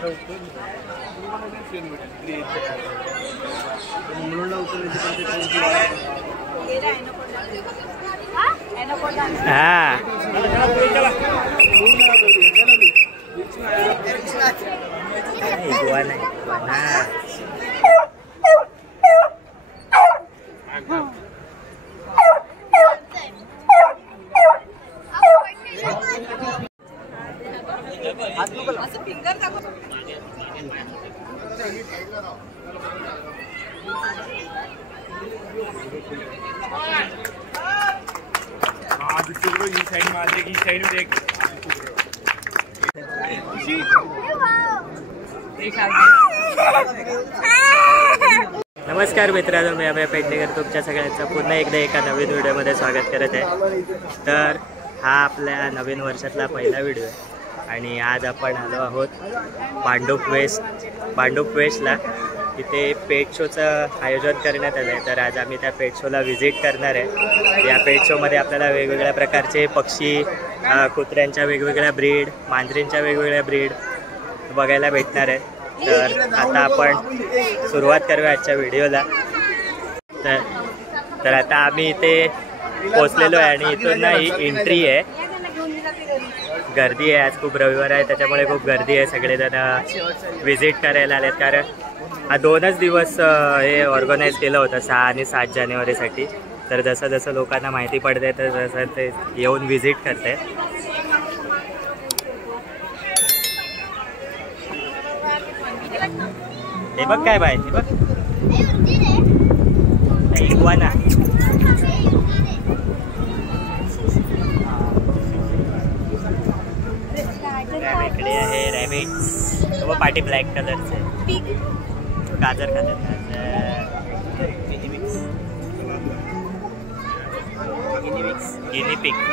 नमस्कार मित्रांनो, मी अभय पेडणेकर तुमच्या सगळ्यांचं पुन्हा एकदा एका नवीन व्हिडिओमध्ये स्वागत करत आहे. तर हा आपल्या नवीन वर्षातला पहिला व्हिडिओ आहे आणि आज आपण आलो आहोत भांडूप वेस्टला. तिथे पेट शोचं आयोजन करण्यात आलं आहे. तर आज आम्ही त्या पेट शोला व्हिजिट करणार आहे. या पेट शोमध्ये आपल्याला वेगवेगळ्या प्रकारचे पक्षी, कुत्र्यांच्या वेगवेगळ्या ब्रीड, मांजरींच्या वेगवेगळ्या ब्रीड बघायला भेटणार आहे. तर आता आपण सुरुवात करूया आजच्या व्हिडिओला. तर आता आम्ही इथे पोचलेलो आहे आणि इथून ना ही एंट्री आहे. गर्दी आहे, आज खूप रविवार आहे त्याच्यामुळे खूप गर्दी आहे. सगळेजण व्हिजिट करायला आलेत कारण हा 2च दिवस हे ऑर्गनाईज केलं होतं 6 आणि 7 जानेवारीसाठी. तर जसं जसं लोकांना माहिती पडते तर जसं ते येऊन व्हिजिट करते. हे बघ काय बाय, हे बघ इग्वाना. इकडे आहे रॅबिट्स. तो पाठी ब्लॅक कलरचं आहे. गाजर खातात. Guinea pigs.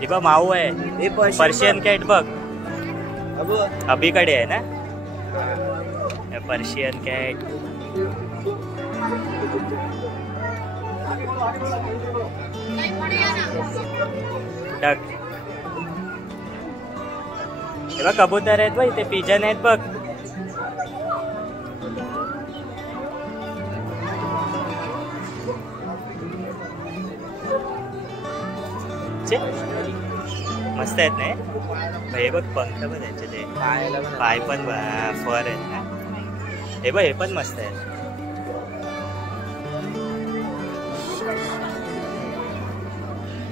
हे बघ माऊ आहे. पर्शियन कॅट बघ, अभीकडे आहे ना पर्शियन कॅट. हे बघ कबूतर आहेत बघ, इथे पिजन आहेत बघ. मस्त आहेत ना हे बघ. पंख पण त्यांचे ते पाय पण फर आहेत ना. हे बघ हे पण मस्त आहेत.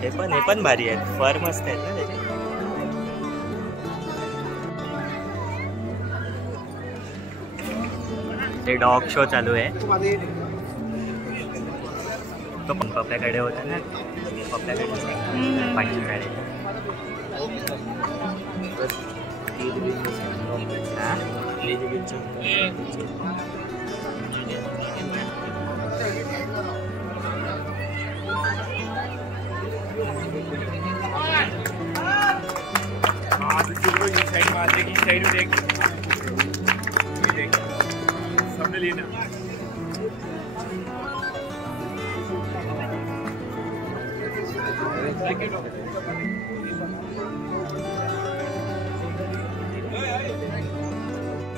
हे पण भारी आहेत. फर मस्त आहेत ना त्याचे. ते डॉग शो चालू आहे. तो पण पप्प्याकडे होता ना. पप्प्याकडे पाठीकडे.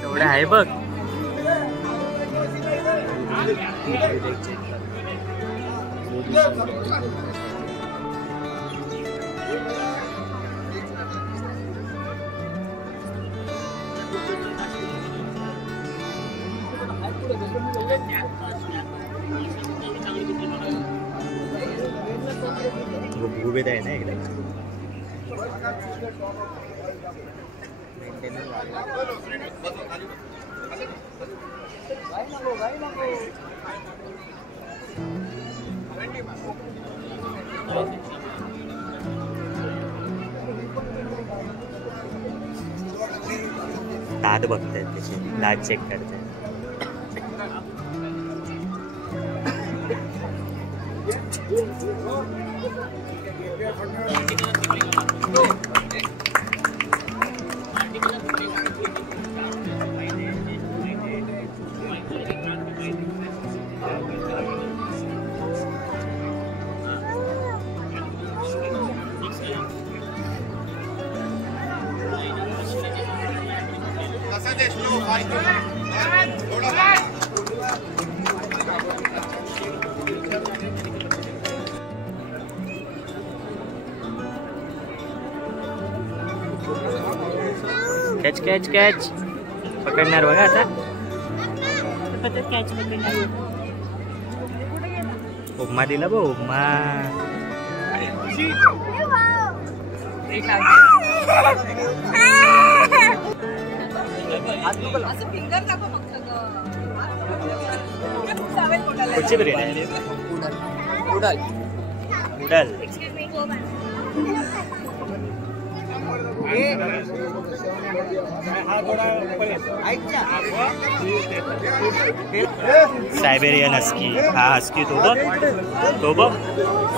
एवढं आहे बघ. गुबगुबीत आहे ना एकदम. दात बघतायत त्याचे, दात चेक करतायत. कॅच कॅच कॅच पकडणार बघा आता. उपमा दिला बो उपमा. कुठची बिर्याणी? उडल उडल. Siberian husky. हा हस्की तो बघ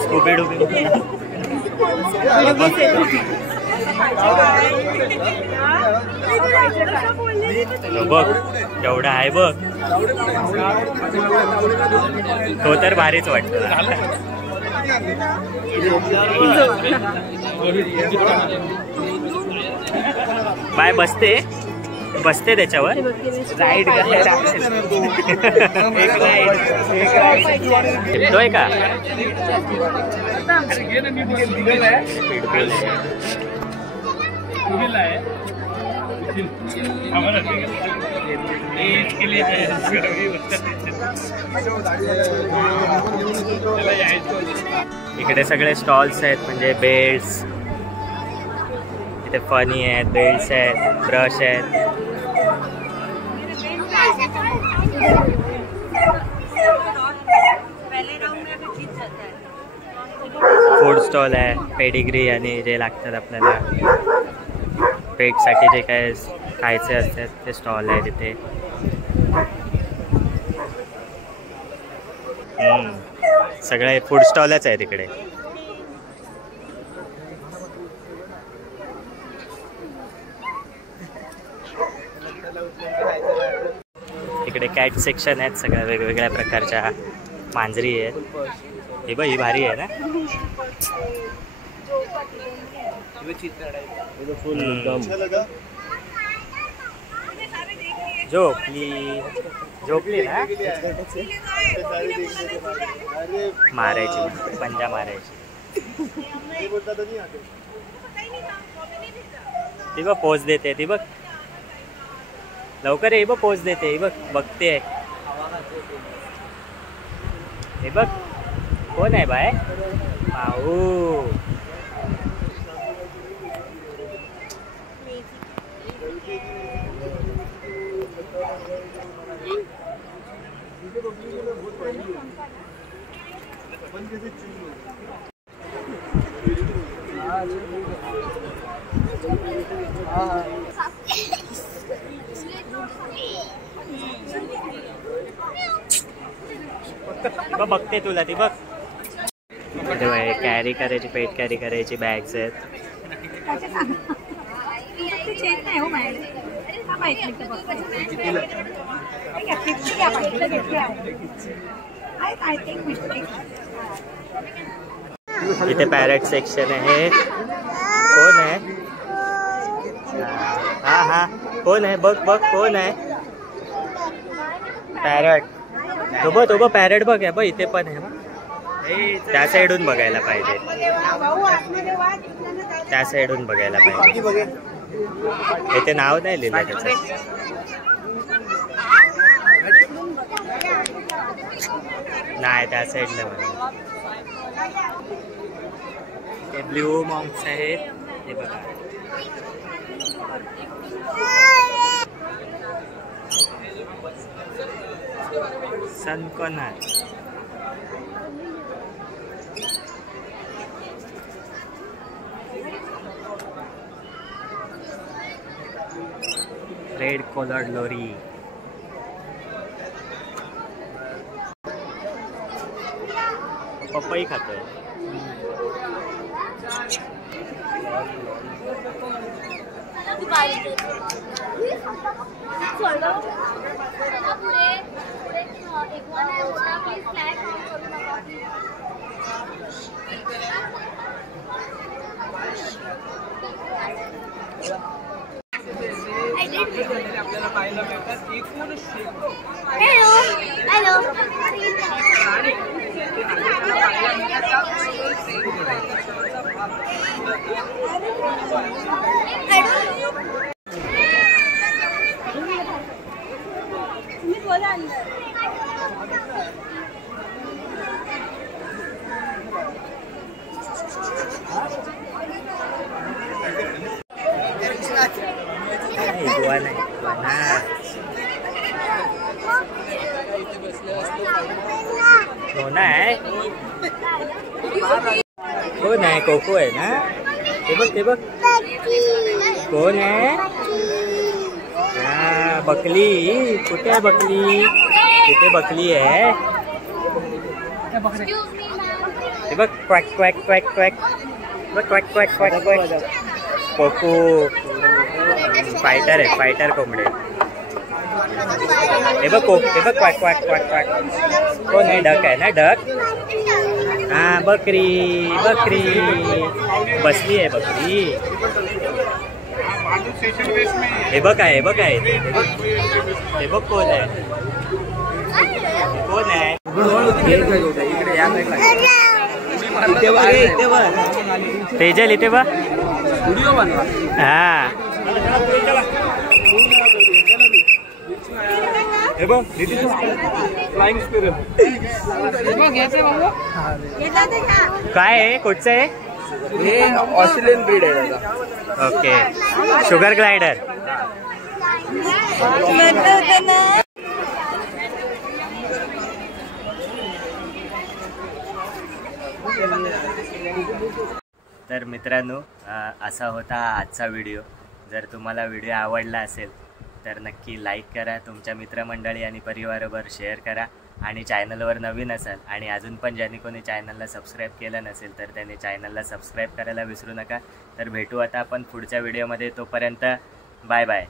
स्कूबी डुबी. बघ केवढा आहे बघ. तो तर भारीच वाटतो. बाय बसते त्याच्यावर. राईड टिपतोय का? इकडे सगळे स्टॉल्स आहेत म्हणजे बेल्ट्स. इथे फनी आहेत, बेल्ट्स आहेत, ब्रश आहेत. फूड स्टॉल आहे, पेडिग्री आणि जे लागतात आपल्याला पेटसाठी जे काय खायचे असतात ते स्टॉल आहे तिथे. सगळे फूड स्टॉलच आहे तिकडे. इकडे कॅट सेक्शन आहेत, सगळ्या वेगवेगळ्या प्रकारच्या मांजरी आहेत. ही बघ ही भारी आहे ना. झोपली ना. मारायची पंजा मारायची. ती बघ पोज देते. ती बघ लवकर ये. बघ पोज देते. ही बघ बघते. हे बघ कोण आहे बाय? माऊ. बघते तुला. ती बघ कॅरी करायची, पेट कॅरी करायची बॅग्स आहेत. इथे पॅरेट सेक्शन आहे. कोण आहे? हा कोण आहे? बघ कोण आहे? पॅरेट. तो बघ पॅरेट बघ आहे बघ. इथे पण आहे. त्या साईडून बघायला पाहिजे. त्या साईडून बघायला पाहिजे. इथे नाव नाही लिहिलं त्याचं. नाही त्या साईडला बघा. ते ब्ल्यू मॉन्क्स आहेत. हे बघा. सनकॉर्नर. रेड कलर्ड लोरी. पपई खातोय. कोण आहे? कोण आहे? कोको आहे ना? ते बघ ते बघ कोण आहे? हा बकली. कुठे आहे बकली? तिथे बकली आहे. ते बघ क्वॅक क्वॅक क्वॅक क्वॅक बघ क्वॅक क्वॅक क्वॅक क्वॅक. कोको फायटर आहे, फायटर कोंबडे. हे बघ कोक, हे बघ क्वॅक क्वॅक क्वॅक क्वॅक. कोण आहे? डक आहे ना? डक. हा बकरी बकरी बसली आहे बकरी. हे बघ आहे, हे बघ आहे, हे बघ कोण आहे? कोण आहे? तेजल इथे बघ. हा हे बघ काय आहे? कुठचं आहे? हे ऑस्ट्रेलियन ब्रीड आहे दादा. ओके. Sugar glider. तर मित्रांनो, असा होता आजचा व्हिडिओ. जर तुम्हाला व्हिडिओ आवडला असेल तर नक्की लाईक करा, तुमच्या मित्रमंडळी आणि परिवाराबरोबर शेअर करा. आणि चॅनलवर नवीन असाल आणि अजून पण ज्यांनी कोणी चॅनलला सबस्क्राईब केलं नसेल तर त्यांनी चॅनलला सबस्क्राईब करायला विसरू नका. तर भेटू आता आपण पुढच्या व्हिडिओमध्ये. तोपर्यंत बाय बाय.